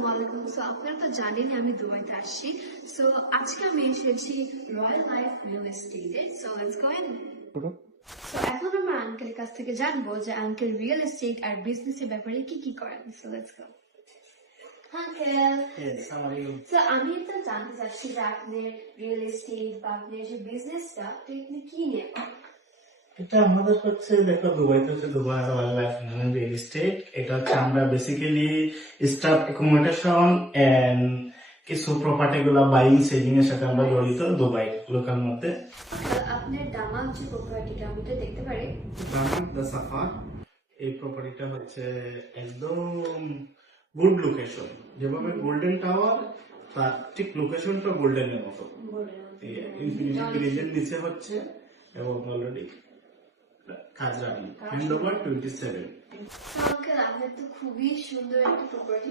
আসসালামু আলাইকুম। সো আপনারা তো জানেনই আমি দুবাইতে আসছি। সো আজকে আমি এসেছি রয়্যাল লাইফ রিয়েল এস্টেটে। So let's go in. So এখন আমরা আঙ্কেলের কাছ থেকে জানবো যে আঙ্কেল রিয়েল এস্টেট আর বিজনেসের ব্যাপারে কি কি করেন। So let's go. Uncle, so আমি তো জানতে চাচ্ছি যে আপনার রিয়েল এস্টেট বা আপনার যে বিজনেসটা আপনি কি নিয়ে করেন? এটা আমাদের হচ্ছে দেখো দুবাইতে হচ্ছে Dubai royal life real estate. এটা হচ্ছে আমরা বেসিক্যালি স্টাফ অ্যাকোমোডেশন এন্ড কিছু প্রপার্টি গুলা বাইং সেলিং এর সাথে আমরা জড়িত দুবাই লোকাল মধ্যে। আপনার দামাক যে প্রপার্টিটা আমি তো দেখতে পারি। দামাক দা সাফার, এই প্রপার্টিটা হচ্ছে একদম গুড লোকেশন, যেভাবে গোল্ডেন টাওয়ার তার ঠিক লোকেশনটা গোল্ডেনের মতো। ইনফিনিটি ব্রিজের নিচে হচ্ছে এবং অলরেডি কাজ রানি হ্যান্ড ওভার 27। আঙ্কেল, আপনার তো খুবই সুন্দর একটা প্রপার্টি